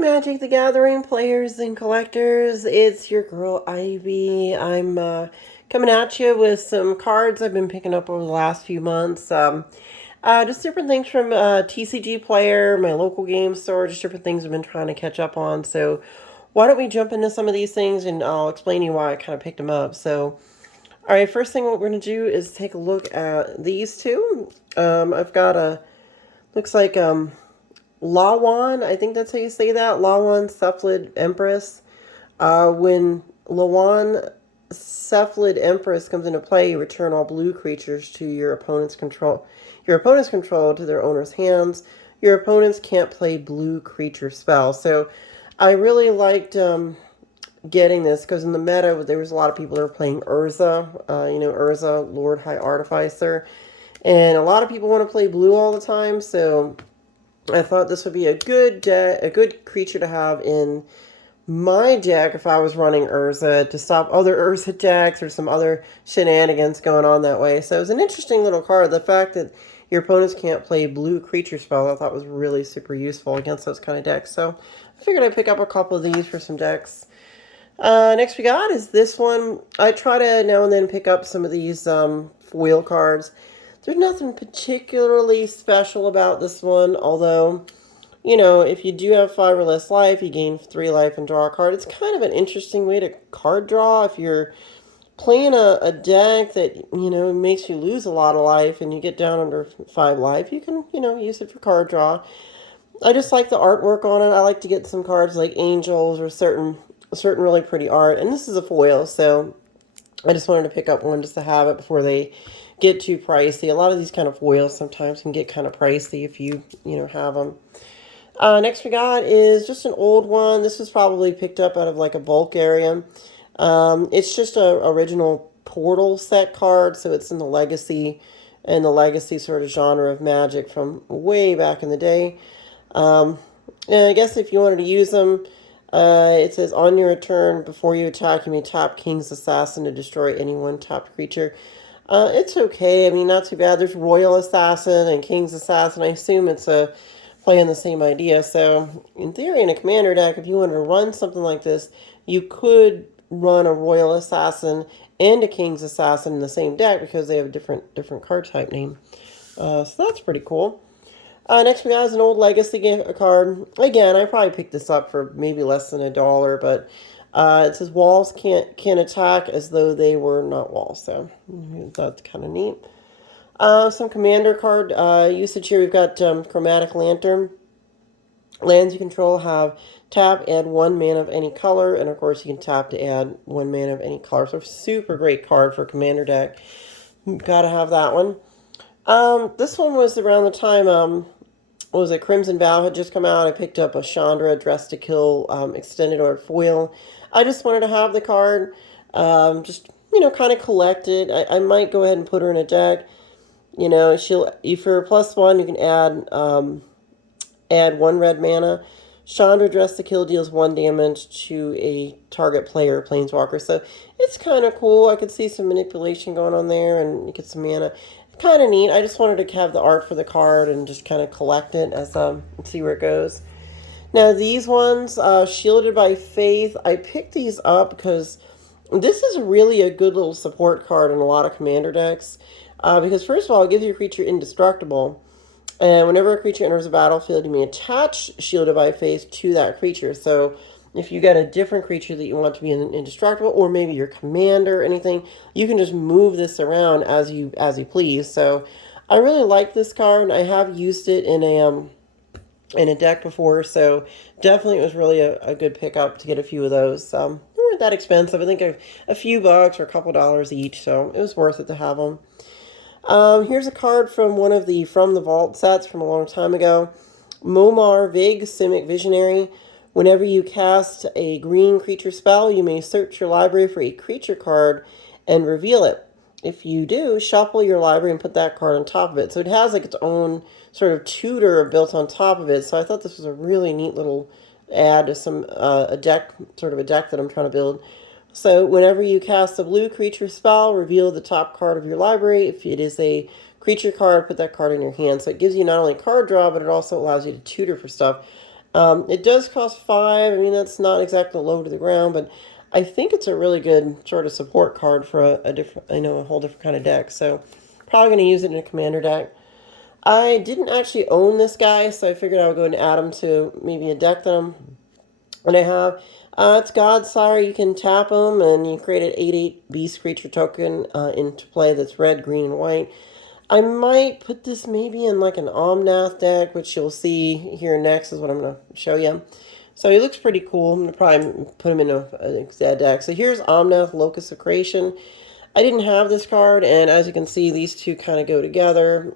Magic the Gathering players and collectors. It's your girl Ivy. I'm coming at you with some cards I've been picking up over the last few months. Just different things from TCG Player, my local game store, just different things I've been trying to catch up on. So, why don't we jump into some of these things and I'll explain to you why I kind of picked them up. So, all right, first thing what we're going to do is take a look at these two. I've got a, looks like Lawan, I think that's how you say that. Lawan Cephalid Empress. When Lawan Cephalid Empress comes into play, you return all blue creatures to your opponent's control. Your opponent's control to their owner's hands. Your opponents can't play blue creature spells. So I really liked getting this because in the meta there was a lot of people that were playing Urza. Urza, Lord High Artificer. And a lot of people want to play blue all the time, so I thought this would be a good creature to have in my deck if I was running Urza to stop other Urza decks or some other shenanigans going on that way. So it was an interesting little card. The fact that your opponents can't play blue creature spells I thought was really super useful against those kind of decks. So I figured I'd pick up a couple of these for some decks. Next we got is this one. I try to now and then pick up some of these foil cards. There's nothing particularly special about this one, although, if you do have 5 or less life, you gain 3 life and draw a card. It's kind of an interesting way to card draw. If you're playing a deck that, makes you lose a lot of life and you get down under 5 life, you can, use it for card draw. I just like the artwork on it. I like to get some cards like angels or certain really pretty art. And this is a foil, so I just wanted to pick up one just to have it before they get too pricey. A lot of these kind of foils sometimes can get kind of pricey if you have them. Next we got is just an old one. This was probably picked up out of like a bulk area. It's just a original Portal set card, so it's in the legacy sort of genre of Magic from way back in the day. And I guess if you wanted to use them, it says on your return, before you attack, you may tap King's Assassin to destroy any one tapped creature. It's okay. I mean, not too bad. There's Royal Assassin and King's Assassin. I assume it's playing the same idea. So, in theory, in a commander deck, if you wanted to run something like this, you could run a Royal Assassin and a King's Assassin in the same deck because they have a different card type name. So that's pretty cool. Next we got is an old Legacy card. Again, I probably picked this up for maybe less than $1, but it says walls can attack as though they were not walls. So that's kind of neat. Some commander card usage here. We've got Chromatic Lantern. Lands you control have tap, add 1 mana of any color, and of course you can tap to add 1 mana of any color. So super great card for a commander deck. Gotta have that one. This one was around the time what was it? Crimson Vow had just come out. I picked up a Chandra Dress to Kill extended art foil. I just wanted to have the card, just kind of collect it. I might go ahead and put her in a deck. If you're a +1, you can add 1 red mana. Chandra Dress to Kill deals 1 damage to a target player or planeswalker. So it's kind of cool. I could see some manipulation going on there, and you get some mana. Kind of neat. I just wanted to have the art for the card and just kind of collect it as see where it goes. Now these ones, Shielded by Faith, I picked these up because this is really a good little support card in a lot of commander decks. Because first of all, it gives your creature indestructible. And whenever a creature enters the battlefield, you may attach Shielded by Faith to that creature. So if you got a different creature that you want to be indestructible, or maybe your commander or anything, you can just move this around as you please. So I really like this card. I have used it in a deck before, so definitely it was really a good pickup to get a few of those. They weren't that expensive. I think a few bucks or a couple dollars each, so it was worth it to have them. Here's a card from one of the From the Vault sets from a long time ago. Momar Vig, Simic Visionary. Whenever you cast a green creature spell, you may search your library for a creature card and reveal it. If you do, shuffle your library and put that card on top of it. So it has like its own sort of tutor built on top of it. So I thought this was a really neat little add to some a deck that I'm trying to build. So whenever you cast a blue creature spell, reveal the top card of your library. If it is a creature card, put that card in your hand. So it gives you not only card draw, but it also allows you to tutor for stuff. It does cost 5. I mean, that's not exactly low to the ground, but I think it's a really good sort of support card for a different, a whole different kind of deck. So probably going to use it in a commander deck. I didn't actually own this guy, so I figured I would go and add him to maybe a deck that I have. It's Godsire. You can tap him, and you create an 8/8 beast creature token into play that's red, green, and white. I might put this maybe in like an Omnath deck, which you'll see here next is what I'm going to show you. So he looks pretty cool. I'm going to probably put him in a Zed deck. So here's Omnath, Locus of Creation. I didn't have this card, and as you can see, these two kind of go together.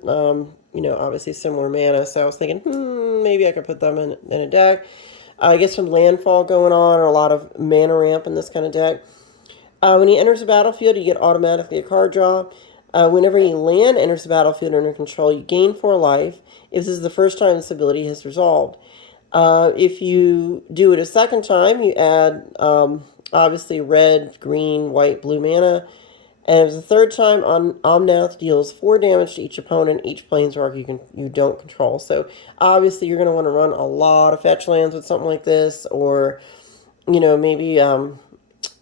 Obviously similar mana, so I was thinking, maybe I could put them in a deck. I get some landfall going on, or a lot of mana ramp in this kind of deck. When he enters the battlefield, you get automatically a card draw. Whenever a land enters the battlefield under control, you gain 4 life. If this is the first time this ability has resolved. If you do it a second time, you add, obviously, red, green, white, blue mana. And if the third time, Omnath deals 4 damage to each opponent, each planeswalker you don't control. So obviously you're going to want to run a lot of fetch lands with something like this, or maybe a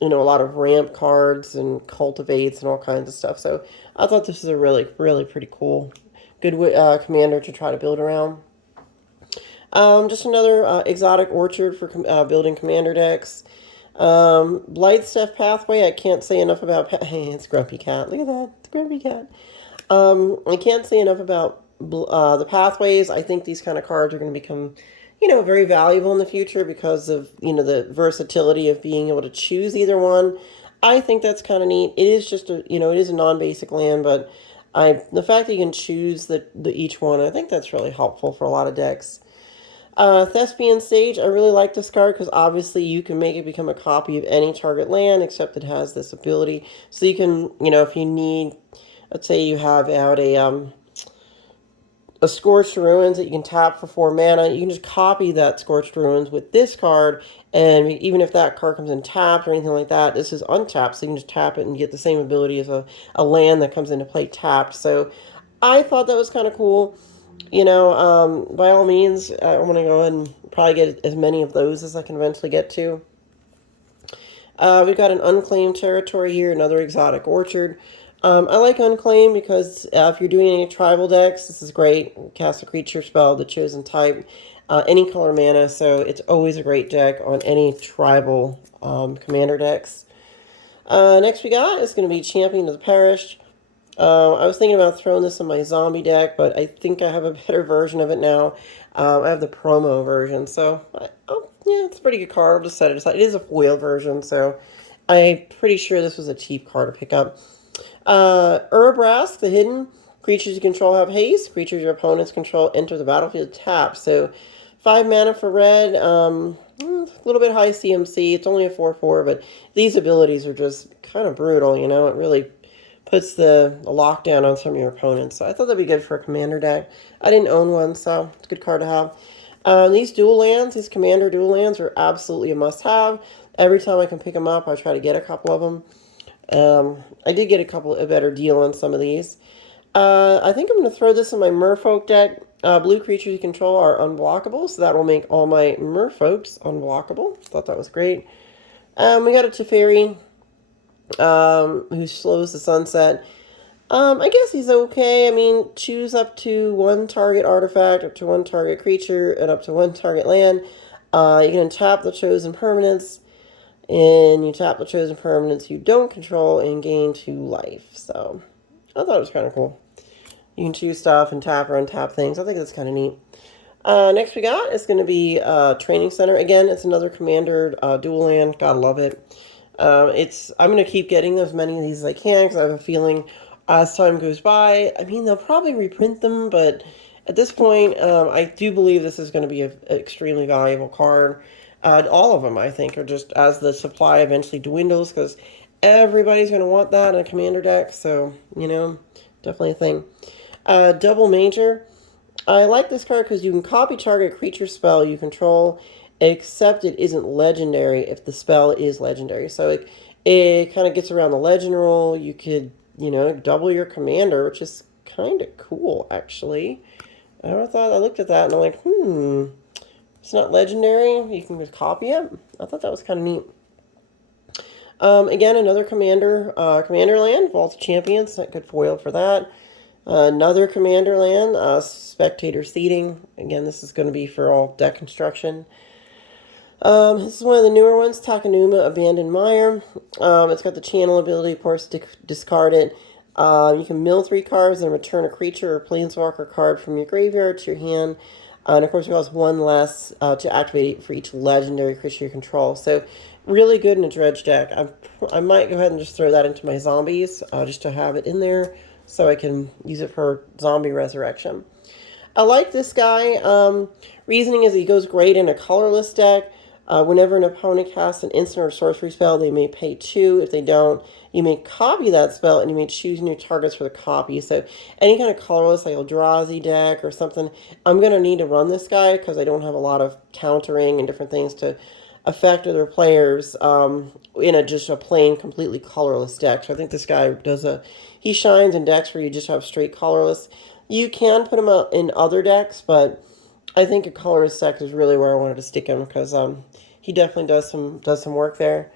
lot of ramp cards and cultivates and all kinds of stuff. So I thought this was a really, really pretty cool, good commander to try to build around. Just another exotic orchard for building commander decks. Blightstep Pathway, I can't say enough about. Hey, it's Grumpy Cat. Look at that. It's Grumpy Cat. I can't say enough about the pathways. I think these kind of cards are going to become, very valuable in the future because of, the versatility of being able to choose either one. I think that's kind of neat. It is just it is a non-basic land, but the fact that you can choose the each one, I think that's really helpful for a lot of decks. Thespian Sage, I really like this card because obviously you can make it become a copy of any target land, except it has this ability. So you can, if you need, let's say you have out a Scorched Ruins that you can tap for 4 mana, you can just copy that Scorched Ruins with this card, and even if that card comes in tapped or anything like that, this is untapped, so you can just tap it and get the same ability as a land that comes into play tapped. So I thought that was kind of cool. By all means, I want to go ahead and probably get as many of those as I can eventually get to. We've got an Unclaimed Territory here, another exotic orchard. I like Unclaimed because if you're doing any tribal decks, this is great. Cast a creature spell, the chosen type, any color mana, so it's always a great deck on any tribal commander decks. Next we got is going to be Champion of the Perished. I was thinking about throwing this in my zombie deck, but I think I have a better version of it now. I have the promo version, so yeah, it's a pretty good card. I'll just set it aside. It is a foil version, so I'm pretty sure this was a cheap card to pick up. Urabrask, the hidden. Creatures you control have haste. Creatures your opponents control enter the battlefield tapped. So 5 mana for red. A little bit high CMC. It's only a 4/4, but these abilities are just kind of brutal, It really puts the lockdown on some of your opponents. So I thought that'd be good for a commander deck. I didn't own one, so it's a good card to have. These dual lands, these commander dual lands, are absolutely a must-have. Every time I can pick them up, I try to get a couple of them. I did get a better deal on some of these. I think I'm going to throw this in my Merfolk deck. Blue creatures you control are unblockable, so that will make all my Merfolks unblockable. Thought that was great. We got a Teferi, who slows the sunset. I guess he's okay. I mean, choose up to 1 target artifact, up to 1 target creature, and up to 1 target land. You can tap the chosen permanents, and you tap the chosen permanents you don't control and gain 2 life. So, I thought it was kind of cool. You can choose stuff and tap or untap things. I think that's kind of neat. Next we got is going to be Training Center. Again, it's another commander dual land. Gotta love it. I'm going to keep getting as many of these as I can because I have a feeling as time goes by, I mean, they'll probably reprint them, but at this point, I do believe this is going to be an extremely valuable card. All of them, I think, are just as the supply eventually dwindles because everybody's going to want that in a commander deck, so, definitely a thing. Double Major. I like this card because you can copy target creature spell you control, except it isn't legendary if the spell is legendary. So it kind of gets around the legend rule. You could, double your commander, which is kind of cool, actually. I looked at that and I'm like, it's not legendary, you can just copy it. I thought that was kind of neat. Again, another commander land, Vault of Champions, that good foil for that. Another commander land, spectator seating. Again, this is going to be for all deck construction. This is one of the newer ones, Takanuma Abandoned Mire. It's got the channel ability, of course, to discard it. You can mill 3 cards and return a creature or planeswalker card from your graveyard to your hand. And of course, it costs 1 less to activate for each legendary creature you control. So, really good in a dredge deck. I might go ahead and just throw that into my zombies just to have it in there so I can use it for zombie resurrection. I like this guy. Reasoning is he goes great in a colorless deck. Whenever an opponent casts an instant or sorcery spell, they may pay 2. If they don't, you may copy that spell, and you may choose new targets for the copy. So any kind of colorless, like Eldrazi deck or something, I'm going to need to run this guy because I don't have a lot of countering and different things to affect other players in just a plain, completely colorless deck. So I think this guy he shines in decks where you just have straight colorless. You can put him in other decks, but I think a colorless deck is really where I wanted to stick him because he definitely does some work there.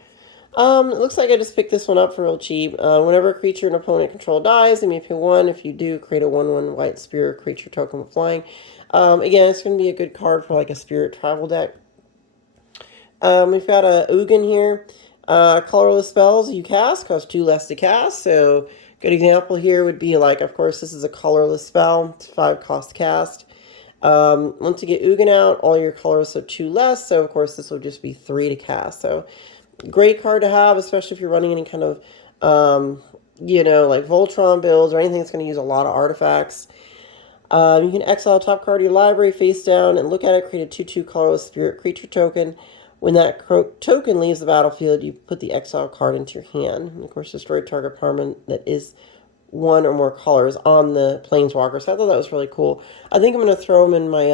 It looks like I just picked this one up for real cheap. Whenever a creature an opponent control dies, they may pay 1. If you do, create a 1/1 white spirit creature token with flying. Again, it's going to be a good card for like a spirit travel deck. We've got a Ugin here. Colorless spells you cast cost 2 less to cast. So, good example here would be like, of course, this is a colorless spell. It's 5 cost to cast. Once you get Ugin out, all your colors are 2 less. So, of course, this will just be 3 to cast. So, great card to have, especially if you're running any kind of, like Voltron builds or anything that's going to use a lot of artifacts. You can exile top card of your library face down and look at it, create a 2/2 colorless spirit creature token. When that token leaves the battlefield, you put the exile card into your hand. And of course, destroy target permanent that is 1 or more colors on the planeswalker. So I thought that was really cool. I think I'm going to throw them in my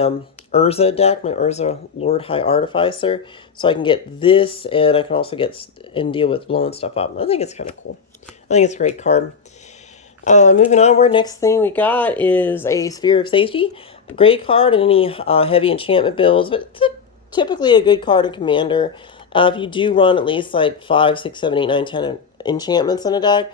Urza deck, my Urza Lord High Artificer, so I can get this, and I can also get and deal with blowing stuff up. I think it's kind of cool. I think it's a great card. Moving onward, next thing we got is a Sphere of Safety. Great card in any heavy enchantment builds, but it's typically a good card in Commander. If you do run at least like 5, 6, 7, 8, 9, 10 enchantments in a deck,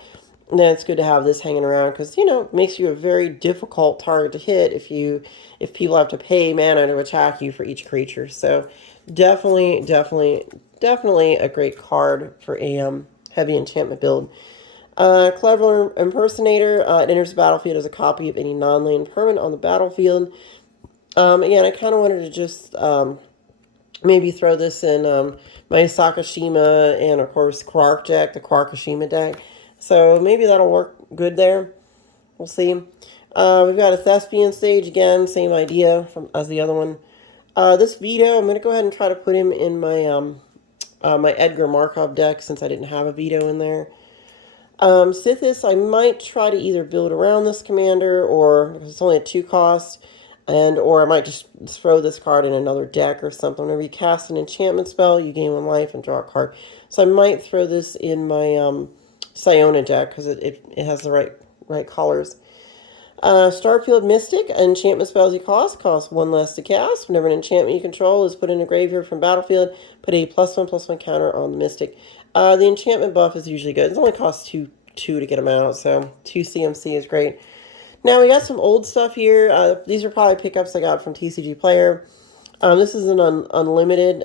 then it's good to have this hanging around because, it makes you a very difficult target to hit if people have to pay mana to attack you for each creature. So definitely a great card for a heavy enchantment build. Clever Impersonator. It enters the battlefield as a copy of any non-land permanent on the battlefield. Again, I kind of wanted to just maybe throw this in my Sakashima and, of course, Quark deck, the Quarkashima deck. So maybe that'll work good there. We'll see. We've got a Thespian Stage again, same idea as the other one. This Veto, I'm going to go ahead and try to put him in my my Edgar Markov deck since I didn't have a Veto in there. Sithis, I might try to either build around this commander or because it's only a 2 cost, or I might just throw this card in another deck or something. Whenever you cast an enchantment spell, you gain 1 life and draw a card. So I might throw this in my Siona deck because it has the right colors. Starfield Mystic, enchantment spells you cost 1 less to cast. Whenever an enchantment you control is put in a graveyard from battlefield, put a +1/+1 counter on the Mystic. The enchantment buff is usually good. It only costs 2 to get them out, so 2 CMC is great. Now we got some old stuff here. These are probably pickups I got from TCG Player. This is an unlimited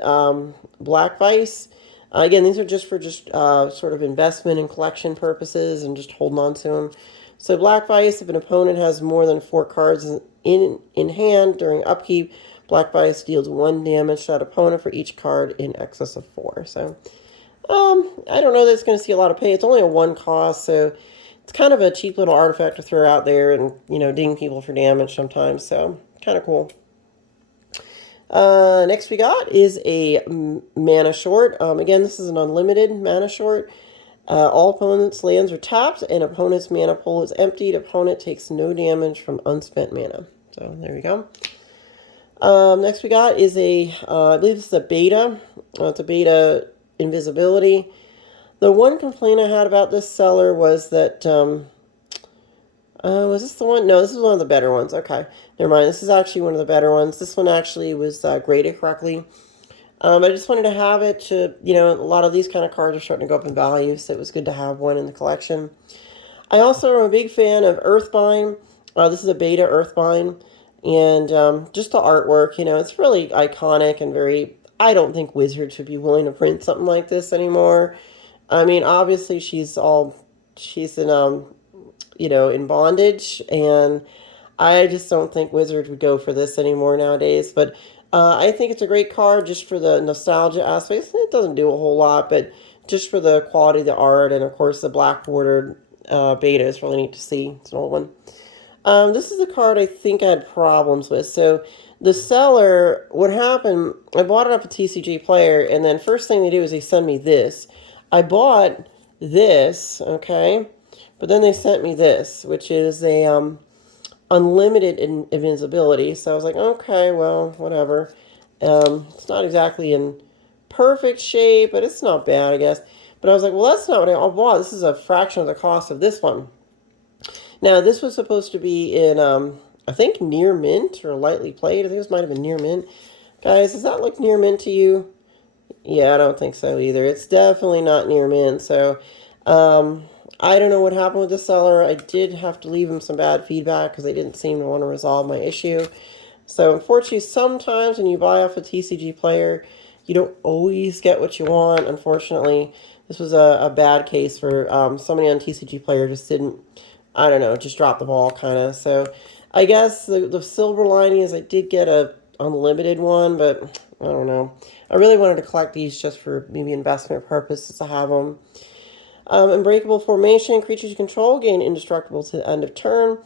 Black Vice. Again, these are just for sort of investment and collection purposes and just holding on to them. So Black Vice, if an opponent has more than 4 cards in hand during upkeep, Black Vice deals 1 damage to that opponent for each card in excess of 4. So I don't know that it's going to see a lot of pay. It's only a 1 cost, so it's kind of a cheap little artifact to throw out there and, ding people for damage sometimes. So kind of cool. Next we got is a mana short. Again, this is an unlimited mana short. All opponents' lands are tapped and opponent's mana pool is emptied. Opponent takes no damage from unspent mana. So there we go. Next we got is I believe this is a beta. It's a beta invisibility. The one complaint I had about this seller was that Was this the one? No, this is one of the better ones. Okay, never mind. This is actually one of the better ones. This one actually was graded correctly. I just wanted to have it to, a lot of these kind of cards are starting to go up in value, so it was good to have one in the collection. I also am a big fan of Earthbind. This is a beta Earthbind, and just the artwork, it's really iconic and very. I don't think Wizards would be willing to print something like this anymore. I mean, obviously she's in bondage, and I just don't think Wizards would go for this anymore nowadays. But I think it's a great card just for the nostalgia aspect. It doesn't do a whole lot, but just for the quality of the art, and of course the black bordered beta is really neat to see. It's an old one. This is the card I think I had problems with. So the seller, what happened, I bought it off a TCG player, and then first thing they do is they send me this. I bought this, okay, but then they sent me this, which is a unlimited invincibility. So I was like, okay, well, whatever. It's not exactly in perfect shape, but it's not bad, I guess. But I was like, well, that's not what I bought. This is a fraction of the cost of this one. Now, this was supposed to be in, I think, near mint or lightly played. I think this might have been near mint. Guys, does that look near mint to you? Yeah, I don't think so either. It's definitely not near mint. So, I don't know what happened with the seller. I did have to leave them some bad feedback because they didn't seem to want to resolve my issue. So, unfortunately, sometimes when you buy off a TCG player, you don't always get what you want. Unfortunately, this was a bad case for somebody on TCG player just didn't, I don't know, just dropped the ball kind of. So, I guess the silver lining is I did get a unlimited one, but I don't know. I really wanted to collect these just for maybe investment purposes to have them. Unbreakable formation, creatures you control gain indestructible to the end of turn.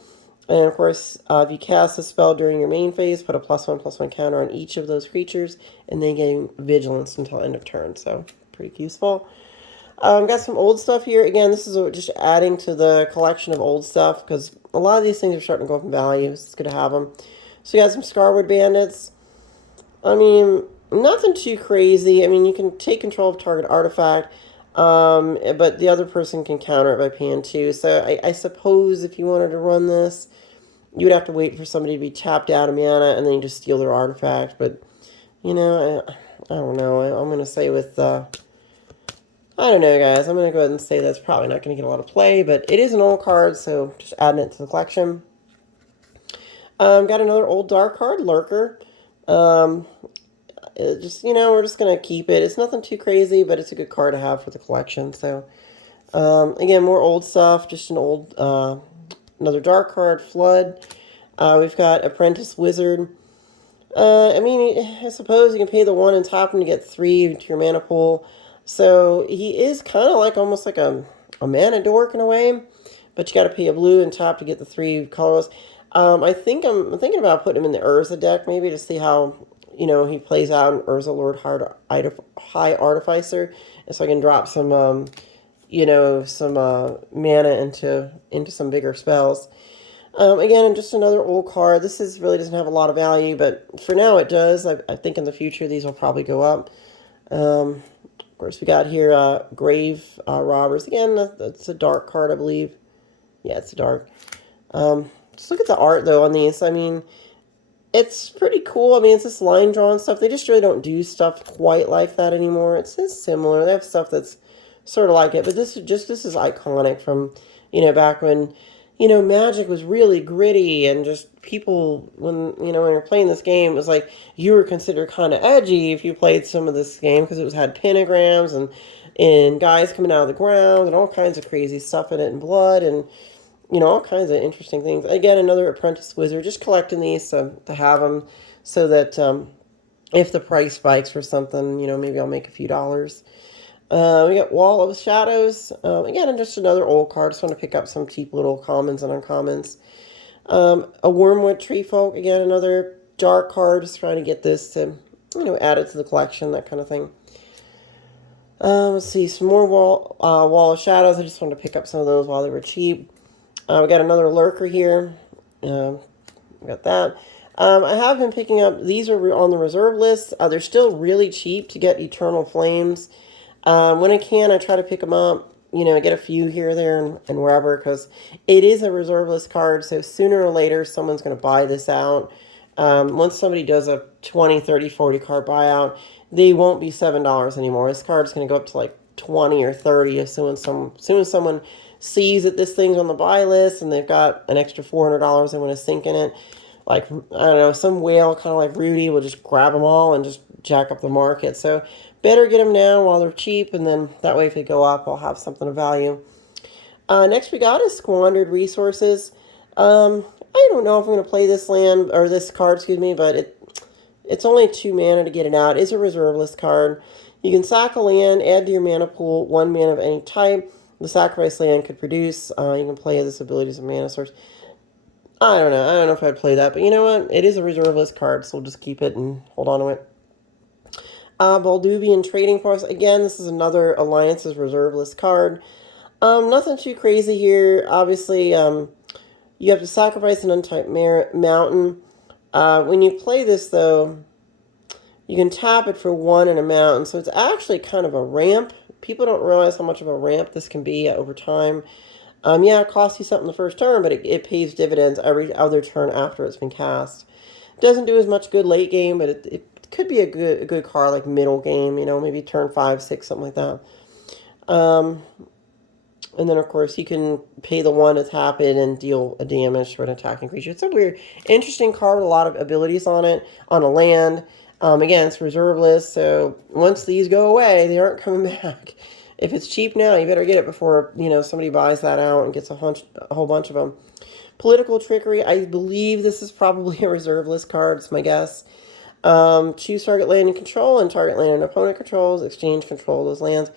And of course, if you cast a spell during your main phase, put a +1/+1 counter on each of those creatures, and they gain vigilance until end of turn. So, pretty useful. Got some old stuff here. Again, this is just adding to the collection of old stuff, because a lot of these things are starting to go up in value. It's good to have them. So, you got some Scarwood Bandits. I mean, nothing too crazy. I mean, you can take control of target artifact. But the other person can counter it by paying 2. So I suppose if you wanted to run this, you would have to wait for somebody to be tapped out of mana, and then you just steal their artifact. But, I don't know. I'm going to say with, I don't know, guys. I'm going to go ahead and say that's probably not going to get a lot of play, but it is an old card, so just adding it to the collection. Got another old dark card, Lurker. We're just going to keep it. It's nothing too crazy, but it's a good card to have for the collection. So, again, more old stuff. Just an old, another dark card, Flood. We've got Apprentice Wizard. I suppose you can pay the 1 and tap him to get 3 to your mana pool. So, he is kind of like almost like a mana dork in a way. But you got to pay a blue and tap to get the 3 colorless. I'm thinking about putting him in the Urza deck maybe to see how he plays out in Urza Lord High Artificer, and so I can drop some, mana into some bigger spells. Again, just another old card. This really doesn't have a lot of value, but for now it does. I think in the future these will probably go up. Of course, we got here Grave Robbers. Again, that's a dark card, I believe. Yeah, it's a dark. Just look at the art, though, on these. I mean, it's pretty cool. I mean, it's this line drawn stuff. They just really don't do stuff quite like that anymore. It's just similar. They have stuff that's sort of like it, but this is iconic from, back when, Magic was really gritty, and just people, when you're playing this game, it was like you were considered kind of edgy if you played some of this game, because had pentagrams and guys coming out of the ground and all kinds of crazy stuff in it, and blood, and all kinds of interesting things. Again, another Apprentice Wizard, just collecting these to have them so that if the price spikes for something, maybe I'll make a few dollars. We got Wall of Shadows. Again, just another old card. Just want to pick up some cheap little commons and uncommons. A Wormwood Tree Folk. Again, another dark card. Just trying to get this to, add it to the collection, that kind of thing. Let's see, some more Wall of Shadows. I just wanted to pick up some of those while they were cheap. We got another Lurker here. We got that. I have been picking up, these are on the reserve list. They're still really cheap to get Eternal Flames. When I can, I try to pick them up. get a few here, there, and wherever, because it is a reserve list card. So sooner or later, someone's going to buy this out. Once somebody does a 20, 30, 40 card buyout, they won't be $7 anymore. This card's going to go up to like 20 or 30 as soon as someone sees that this thing's on the buy list and they've got an extra $400 they want to sink in it. Like, I don't know, some whale kind of like Rudy will just grab them all and just jack up the market. So better get them now while they're cheap, and then that way if they go up, I'll have something of value. Next we got is Squandered Resources. I don't know if I'm going to play this land, or this card, excuse me, but it's only 2 mana to get it out. It's a reserve list card. You can sack a land, add to your mana pool 1 mana of any type. The sacrifice land could produce. You can play this ability as a mana source. I don't know. I don't know if I'd play that, but you know what? It is a reserve list card, so we'll just keep it and hold on to it. Balduvian Trading Force. Again, this is another Alliance's reserve list card. Nothing too crazy here. Obviously, you have to sacrifice an untapped mountain. When you play this, though, you can tap it for 1 and a mountain. So it's actually kind of a ramp. People don't realize how much of a ramp this can be over time. Yeah, it costs you something the first turn, but it pays dividends every other turn after it's been cast. Doesn't do as much good late game, but it could be a good card like middle game, maybe turn 5, 6, something like that. And then, of course, you can pay the 1 to tap it and deal a damage to an attacking creature. It's a weird, interesting card with a lot of abilities on it, on a land. Again, it's reserve list, so once these go away, they aren't coming back. If it's cheap now, you better get it before, somebody buys that out and gets a whole bunch of them. Political Trickery. I believe this is probably a reserve list card. It's my guess. Choose target land you control and target land an opponent controls. Exchange control of those lands.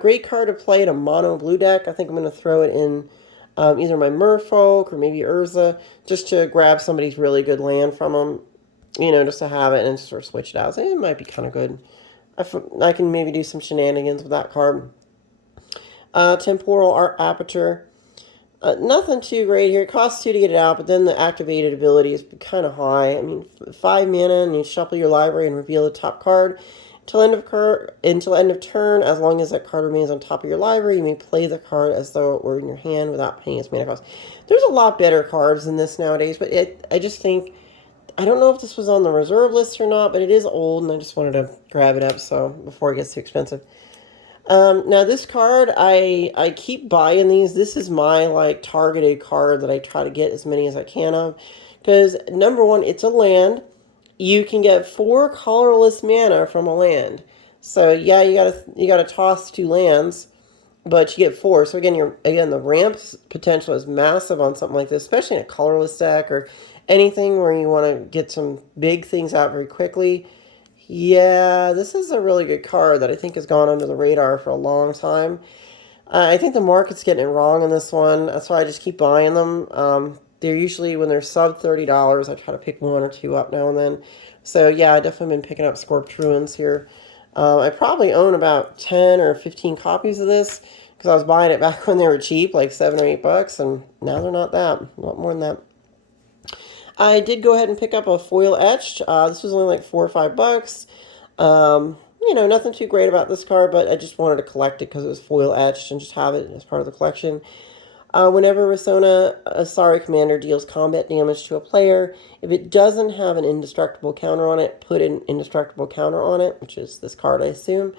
Great card to play in a mono blue deck. I think I'm going to throw it in either my Merfolk or maybe Urza, just to grab somebody's really good land from them. Just to have it and sort of switch it out. So it might be kind of good. I can maybe do some shenanigans with that card. Temporal Art Aperture. Nothing too great here. It costs 2 to get it out, but then the activated ability is kind of high. I mean, 5 mana, and you shuffle your library and reveal the top card. Until end of turn, as long as that card remains on top of your library, you may play the card as though it were in your hand without paying its mana cost. There's a lot better cards than this nowadays, but I just think, I don't know if this was on the reserve list or not, but it is old, and I just wanted to grab it up so before it gets too expensive. Now this card, I keep buying these. This is my targeted card that I try to get as many as I can of, because number one, it's a land. You can get 4 colorless mana from a land. So yeah, you gotta toss 2 lands, but you get 4. So again, the ramp's potential is massive on something like this, especially in a colorless deck or anything where you want to get some big things out very quickly. Yeah, this is a really good card that I think has gone under the radar for a long time. I think the market's getting it wrong on this one. That's why I just keep buying them. They're usually, when they're sub $30, I try to pick 1 or 2 up now and then. So yeah, I've definitely been picking up Scorped Ruins here. I probably own about 10 or 15 copies of this, because I was buying it back when they were cheap, like $7 or $8, and now they're not that. A lot more than that. I did go ahead and pick up a foil etched. This was only like $4 or $5. Nothing too great about this card, but I just wanted to collect it because it was foil etched and just have it as part of the collection. Whenever Resona Asari Commander deals combat damage to a player, if it doesn't have an indestructible counter on it, put an indestructible counter on it, which is this card, I assume.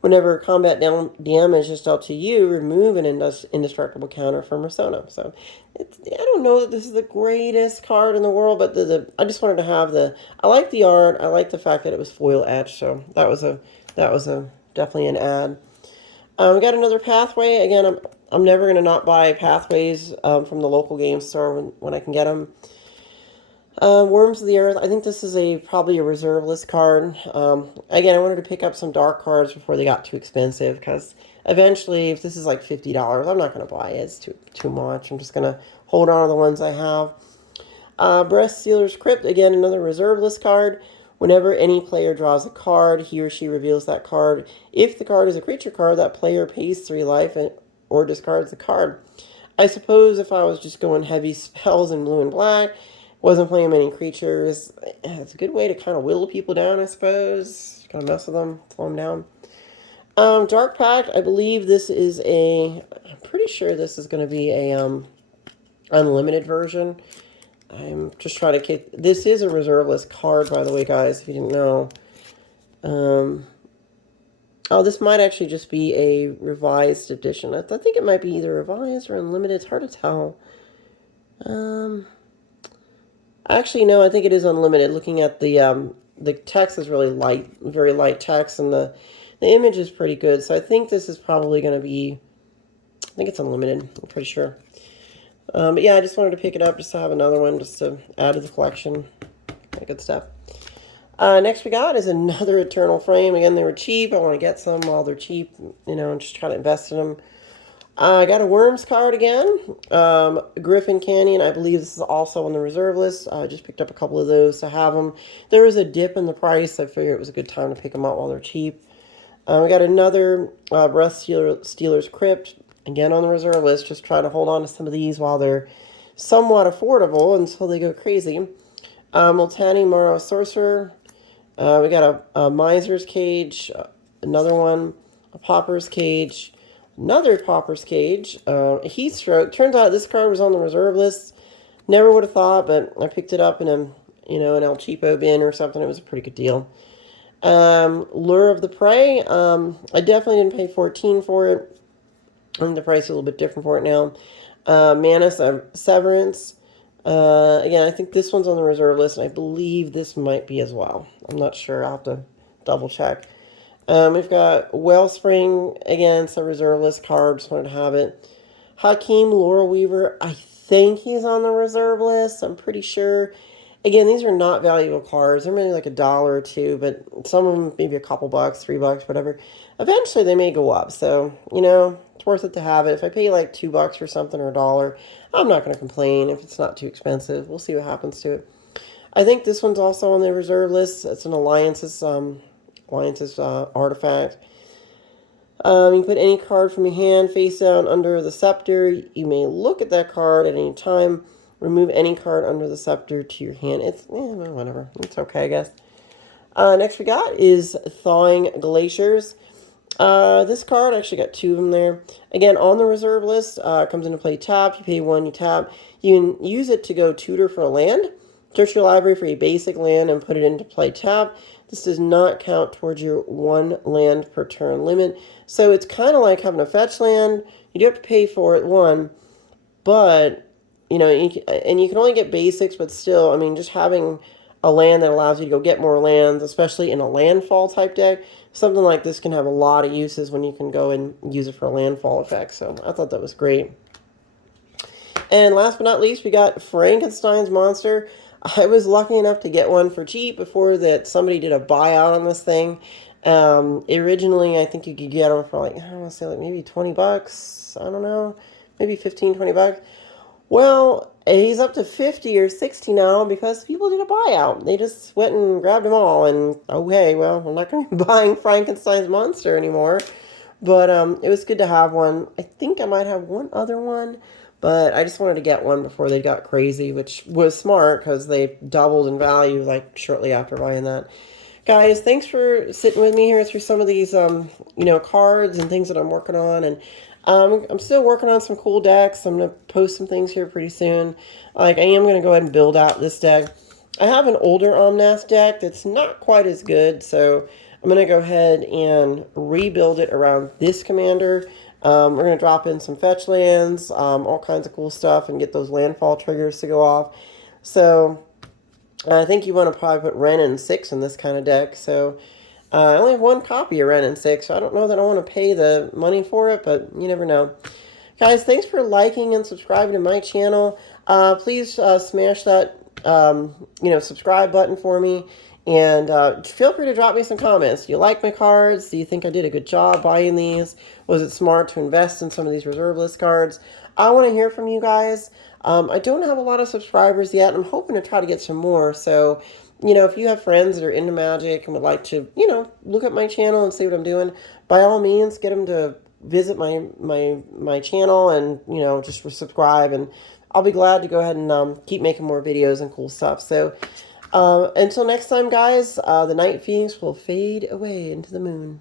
Whenever combat damage is dealt to you, remove an indestructible counter from Resona. So, I don't know that this is the greatest card in the world, but I just wanted to have I like the art. I like the fact that it was foil etched. So that was definitely an ad. We got another Pathway. Again, I'm never going to not buy Pathways from the local game store when I can get them. Worms of the Earth. I think this is probably a reserve list card. Again, I wanted to pick up some dark cards before they got too expensive, because eventually, if this is like $50, I'm not going to buy it. It's too much. I'm just going to hold on to the ones I have. Breast Sealer's Crypt. Again, another reserve list card. Whenever any player draws a card, he or she reveals that card. If the card is a creature card, that player pays 3 life or discards the card. I suppose if I was just going heavy spells in blue and black, wasn't playing many creatures, it's a good way to kind of whittle people down, I suppose. Kind of mess with them, slow them down. Dark Pact, I believe this is a, I'm pretty sure this is going to be a unlimited version. I'm just trying to get, this is a reserve list card, by the way, guys, if you didn't know. Oh, this might actually just be a revised edition. I think it might be either revised or unlimited. It's hard to tell. Actually, no, I think it is unlimited. Looking at the text is really light, very light text, and the image is pretty good. So I think this is probably going to be, I think it's unlimited. I'm pretty sure. But yeah, I just wanted to pick it up just to have another one just to add to the collection. Good stuff. Next we got is another Eternal Frame. Again, they were cheap. I want to get some while they're cheap, you know, and just try to invest in them. I got a Worms card again. Griffin Canyon. I believe this is also on the reserve list. I just picked up a couple of those to have them. There was a dip in the price. I figured it was a good time to pick them up while they're cheap. We got another Breath Stealer's Crypt. Again on the reserve list. Just try to hold on to some of these while they're somewhat affordable until they go crazy. Multani Morrow Sorcerer. We got a Miser's Cage, another one, a Pauper's Cage, another Pauper's Cage, a Heat Stroke. Turns out this card was on the reserve list. Never would have thought, but I picked it up in a, you know, an El Cheapo bin or something. It was a pretty good deal. Lure of the Prey. I definitely didn't pay 14 for it. I think the price is a little bit different for it now. Mana Severance. Again, I think this one's on the reserve list, and I believe this might be as well. I'm not sure. I'll have to double check. We've got Wellspring. Again, it's a reserve list card. Just wanted to have it. Hakeem Laurel Weaver. I think he's on the reserve list. I'm pretty sure. Again, these are not valuable cards. They're maybe like $1 or $2, but some of them maybe a couple bucks, $3, whatever. Eventually, they may go up. So, you know, it's worth it to have it. If I pay like $2 for something or $1, I'm not going to complain if it's not too expensive. We'll see what happens to it. I think this one's also on the reserve list. It's an Alliance's artifact. You can put any card from your hand face down under the scepter. You may look at that card at any time. Remove any card under the scepter to your hand. It's, whatever. It's okay, I guess. Next we got is Thawing Glaciers. This card, I actually got 2 of them there. Again, on the reserve list, comes into play tap. You pay 1, you tap. You can use it to go tutor for a land. Search your library for a basic land and put it into play tap. This does not count towards your 1 land per turn limit. So it's kind of like having a fetch land. You do have to pay for it, 1, but, you know, you can only get basics, but still, I mean, just having a land that allows you to go get more lands, especially in a landfall type deck, something like this can have a lot of uses when you can go and use it for a landfall effect. So I thought that was great. And last but not least, we got Frankenstein's Monster. I was lucky enough to get one for cheap before that somebody did a buyout on this thing. Originally, I think you could get them for like, I don't want to say like maybe 20 bucks. I don't know, maybe 15, 20 bucks. Well, he's up to 50 or 60 now because people did a buyout. They just went and grabbed them all. And, okay, well, I'm not going to be buying Frankenstein's Monster anymore. But it was good to have one. I think I might have one other one. But I just wanted to get one before they got crazy, which was smart because they doubled in value like shortly after buying that. Guys, thanks for sitting with me here through some of these, you know, cards and things that I'm working on. And I'm still working on some cool decks. I'm going to post some things here pretty soon. Like, I am going to go ahead and build out this deck. I have an older Omnath deck that's not quite as good, so I'm going to go ahead and rebuild it around this commander. We're going to drop in some fetch lands, all kinds of cool stuff, and get those landfall triggers to go off. So I think you want to probably put Ren and 6 in this kind of deck. So I only have 1 copy of Ren and 6, so I don't know that I want to pay the money for it, but you never know. Guys, thanks for liking and subscribing to my channel. Please smash that you know, subscribe button for me. And feel free to drop me some comments. Do you like my cards? Do you think I did a good job buying these? Was it smart to invest in some of these reserve list cards? I want to hear from you guys. I don't have a lot of subscribers yet. I'm hoping to try to get some more. So, you know, if you have friends that are into Magic and would like to, you know, look at my channel and see what I'm doing, by all means, get them to visit my channel and, you know, just subscribe. And I'll be glad to go ahead and keep making more videos and cool stuff. So, until next time, guys, the Night Phoenix will fade away into the moon.